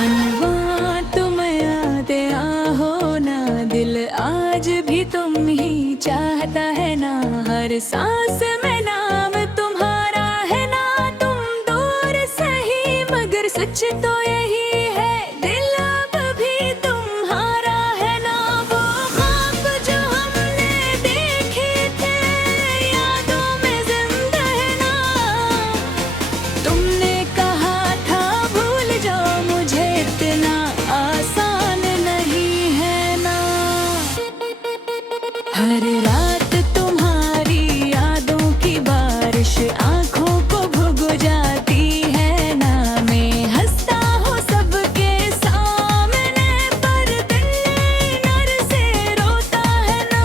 अनवा तुम याद हो ना, दिल आज भी तुम ही चाहता है ना। हर सांस में नाम तुम्हारा है ना। तुम दूर सही मगर सच तो यही है, दिल अब भी तुम्हारा है ना। वो ख्वाब जो हमने देखे थे यादों में जिंदा है ना। तुमने कहा था भूल जाओ मुझे, इतना आसान नहीं है ना। हर रात तुम्हारी यादों की बारिश आंखों को भुग जाती है ना। मैं हंसता हूँ सबके सामने पर दिल नर से रोता है ना।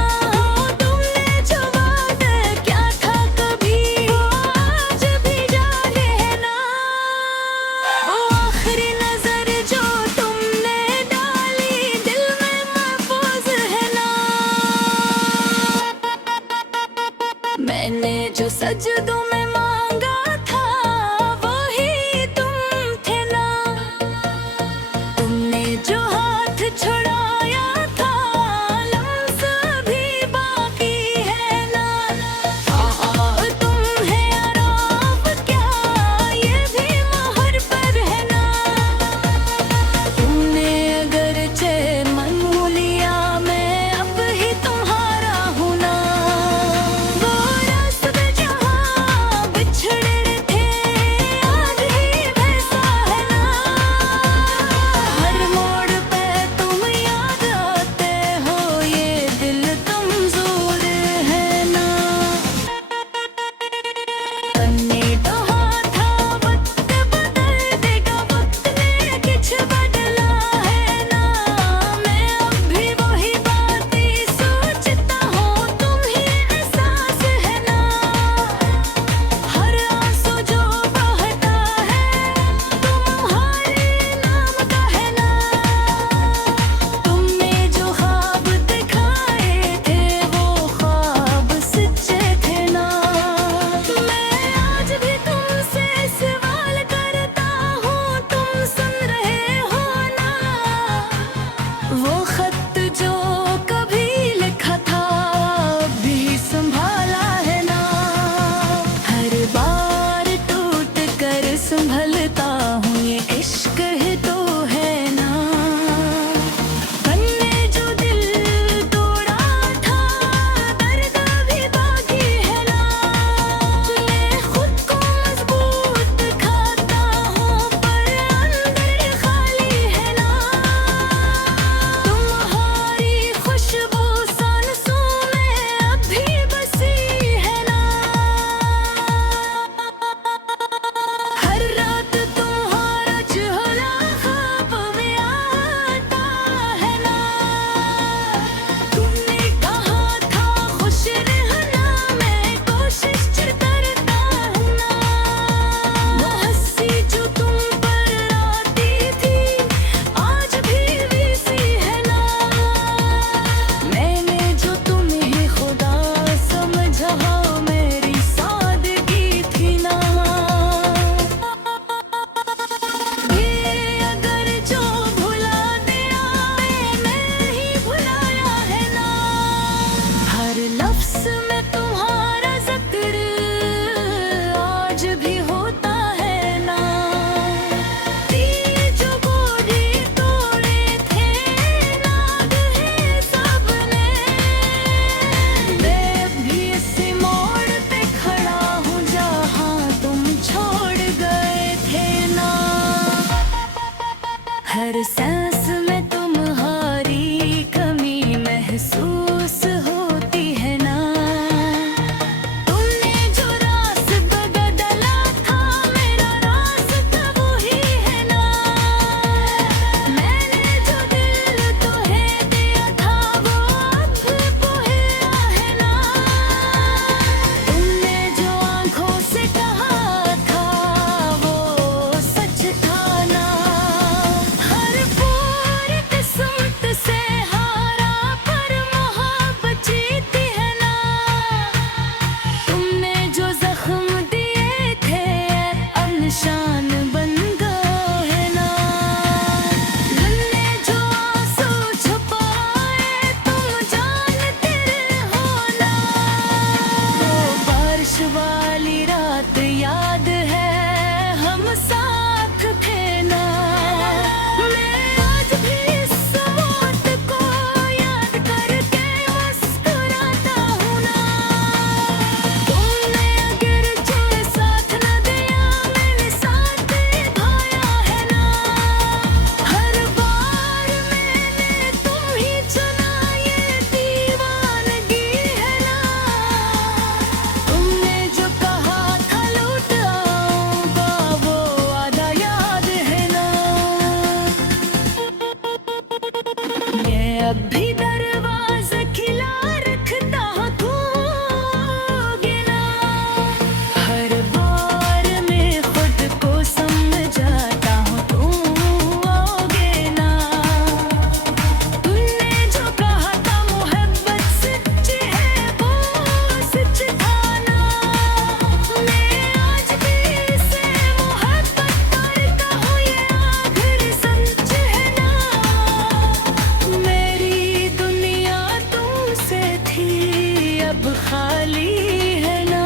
तुमने जो वादा क्या था कभी वो आज भी जाने है ना। वो आखिरी नजर जो तुमने डाली दिल में महफूज है ना। मैंने जो सजदों में मांगा था वही तुम थे ना। तुमने जो हाथ छुड़ाया था लम्स अभी बाकी है ना। तुम है आराम क्या ये भी मोहर पर है ना। तुमने अगरचे मन लिया मैं अब ही तुम्हारा हूँ ना। वो रास्ते जहाँ बिछड़े थे आज ही वैसा है ना। हर मोड़ पे तुम याद आते हो ये दिल कमजोर है ना। तन्ने डहा था वक्त बदल देगा, वक्त ने कुछ बदला है ना। मैं अब भी वही बातें सोचता हूँ, तुम ही एहसास है ना। हर आंसू जो बहता है तुम्हारे नाम का है ना। तुमने जो ख्वाब दिखाए थे वो ख्वाब सच्चे थे ना। मैं आज भी तुमसे सवाल करता हूँ, तुम सुन रहे हो ना। वो खत जो कभी लिखा था अभी संभाला है ना। हर बार टूट कर संभलता हूँ ये इश्क ही तो है ना। तन्ने जो दिल तोड़ा था दर्द भी बाकी है ना। मैं खुद को मजबूत खाता हूँ पर अंदर खाली है ना। तुम्हारी खुशबू सांसों में अब भी बसी है ना। हर रात तुम्हारा चेहरा ख्वाब में आता है ना। तुमने कहा था खुश रहना मैं कोशिश करता हूँ ना। वो हंसी जो तुम पर आती थी आज भी वैसी है ना। मैंने जो तुम्हें खुदा समझा मेरी सादगी थी ना। भी अगर जो भुला दिया मैं ही भुलाया है ना। हर लफ्ज में तुम्हारा जिक्र आज भी होता है ना। दिल जो बोले तोड़े थे नाद है सबने। मैं भी इसी मोड़ पे खड़ा हूँ जहाँ तुम छोड़ गए थे ना। हर सांस में तुम्हारी कमी महसूस होती है ना। तुमने जो रास बदला था मेरा रास्ता वही है ना। मैंने जो दिल तुम्हें दिया था वो अब बोया है ना। तुमने जो आंखों से कहा था वो सच था ना। हर फूल जब भी दरवाज़ा खिला रखता हूँ तू आओगे ना। हर बार मैं खुद को समझाता हूँ तू आओगे ना। तूने जो कहा था मोहब्बत सच है वो सच था ना। मैं आज भी इसे मोहब्बत करता हूँ ये आखिर सच है ना। मेरी दुनिया तुमसे थी अब खाली है ना।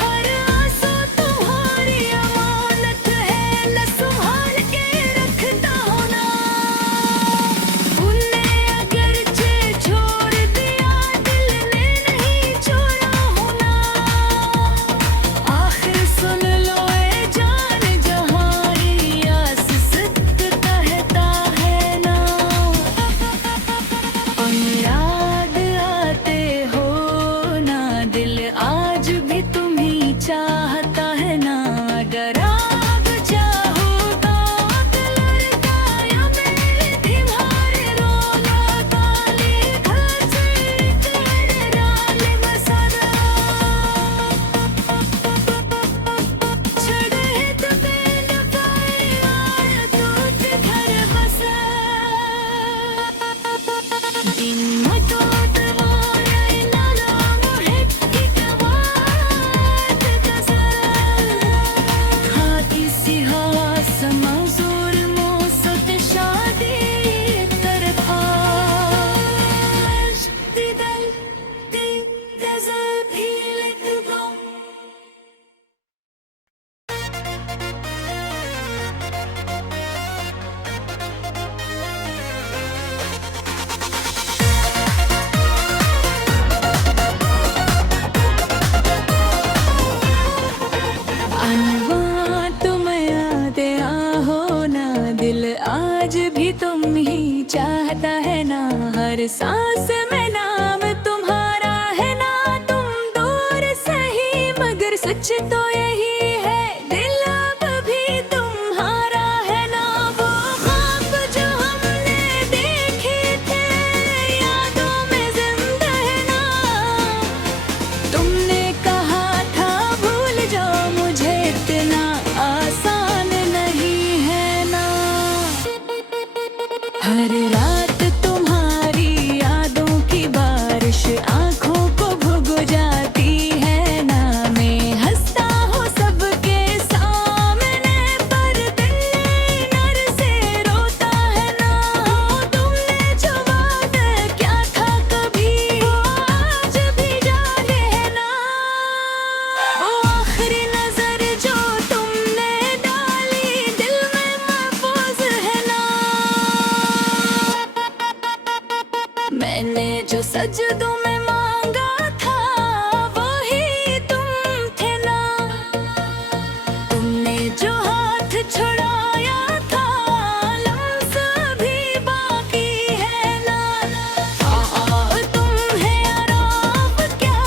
हर आंसू तुम्हारी अमानत है न संभाल के रखता हूँ ना। तूने अगरचे छोड़ दिया दिल ने नहीं छोड़ा हूँ ना। आखिर सुन लो ए जान जहानी आस सच कहता है ना। तुम याद आते हो ना दिल आज भी तुम ही चाहता है ना। अगर आप चाहो तो लड़का या मेरे तुम्हारे रोला काली खसे तेरे राल बसरा छड़े तो बेनफाए यार तूत घर बसा। दिन मतो तुम्हारा नाम है एक बात गज़ल। खाती सी हवा समज़ूर मौसत शादी तरफा। दी दल दी गज़ल भी लिख दो। अनवा तुम याद आहो ना दिल आज भी तुम ही चाहता है ना। हर सांस में नाम तुम्हारा है ना। तुम दूर सही मगर सच तो यही है दिल अब भी तुम्हारा है ना। वो ख्वाब जो हमने देखे थे यादों में जिंदा है ना। तुमने कहा था भूल जाओ मुझे इतना आसान नहीं है ना। हर रात तुम्हारी यादों की बारिश आंखों को भुग जाती है ना। मैं हंसता हूँ सबके सामने पर दिल नर से रोता है ना। तुमने जो वादा क्या था कभी वो आज भी जाने है ना। वो आखिरी नजर जो तुमने डाली दिल में महफूज है ना। मैंने जो सजदों में मांगा था वही तुम थे ना। तुमने जो हाथ छुड़ाया था लम्स भी बाकी है ना। तुम है आराफ क्या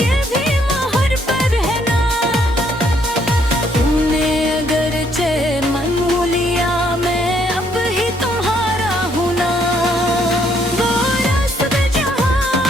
ये भी मोहर पर है ना। तुमने अगरचे मन लिया मैं अब ही तुम्हारा हूँ ना। वो रास्ते जहाँ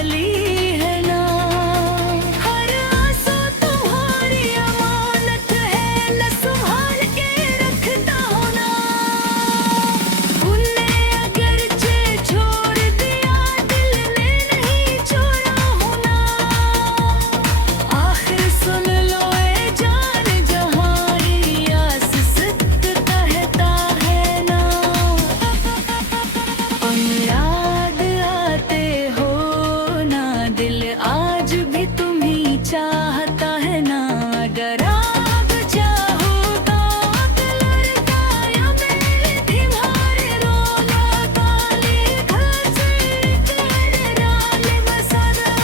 वाली है ना। हर आंसू तुम्हारी अमानत है, न संभाल के रखता हूँ ना। तूने अगरचे छोड़ दिया, दिल ने नहीं छोड़ा हूँ ना। आखिर सुन लो ए जान जहानी, आस सत्य कहता है ना। तुम याद आते हो ना, दिल आज भी तुम ही चाहता है ना। अगर आप चाहो तो लड़का या मेरे दीवार रोला काली घसे तेरे राल बसरा।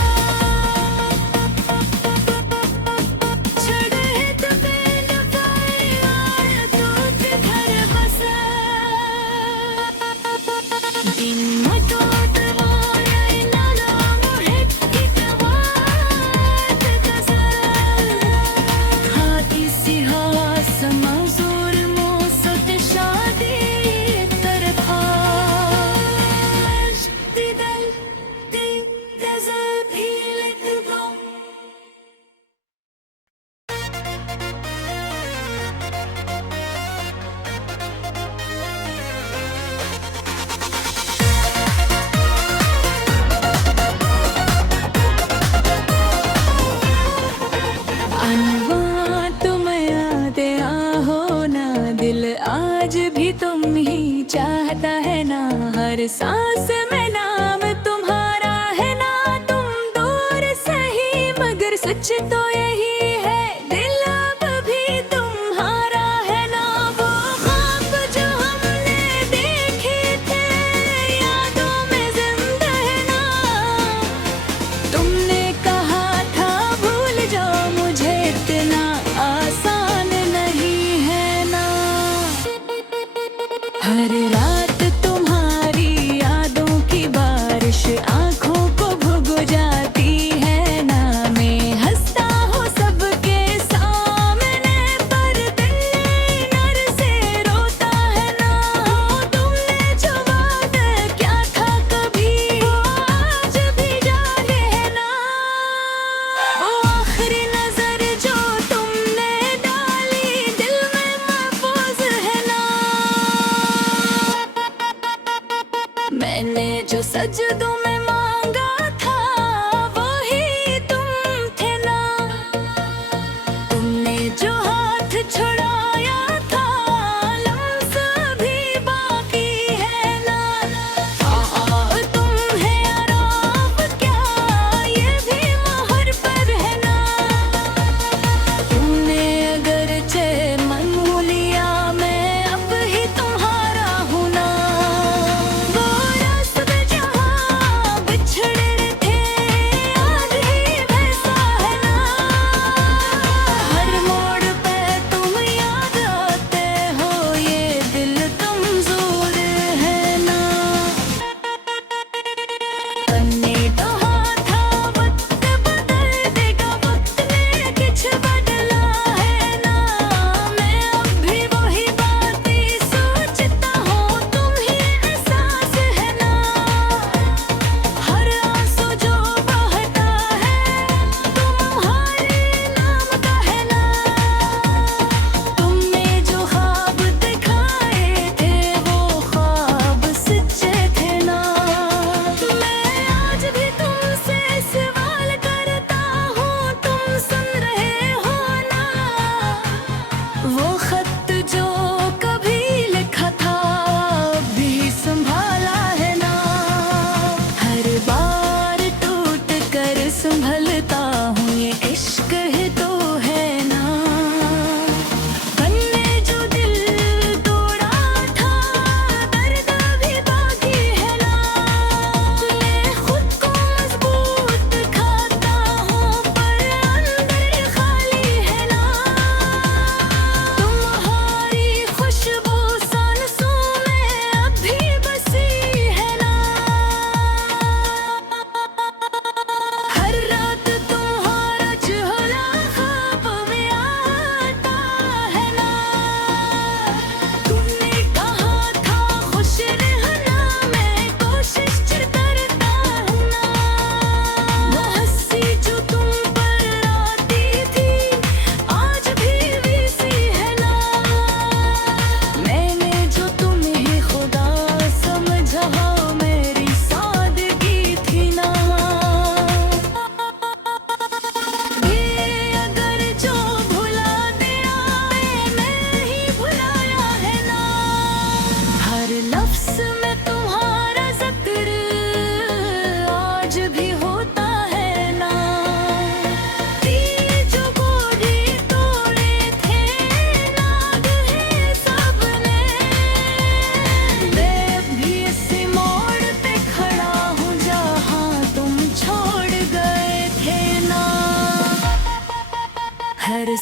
छड़े तो बेन पायार दूत घर बसा। दिन मटोत वारे नाम है एक बात कसा। हाथी सिंहास मजूर मोसत शादी तरफा। दिदल दी गजल भी लिख दो। अनवा तुम याद आहो ना, दिल आज भी तुम ही चाहता है ना। हर सांस में नाम तुम्हारा है ना। तुम दूर सही मगर सच तो यही है, दिल अब भी तुम्हारा है ना। वो ख्वाब जो हमने देखे थे यादों में जिंदा है ना। तुमने कहा था भूल जाओ मुझे, इतना आसान नहीं है ना। हर रात तुम्हारी यादों की बारिश आंखों को भुग जाती है ना। मैं हंसता हूँ सबके सामने, पर दिल नर से रोता है ना। तुमने जो वादा क्या था कभी, वो आज भी जाने है ना। वो आखिरी नजर जो तुमने डाली, दिल में महफूज है ना। मैंने जो सजदों में मांगा था, वही तुम थे ना। तुमने जो हाथ छुड़ाया था, लम्स भी बाकी है ना। तुम है आराफ क्या, ये भी मोहर पर है ना। तुमने अगरचे मन लिया, मैं अब ही तुम्हारा हूँ ना। वो रास्ते जहाँ हर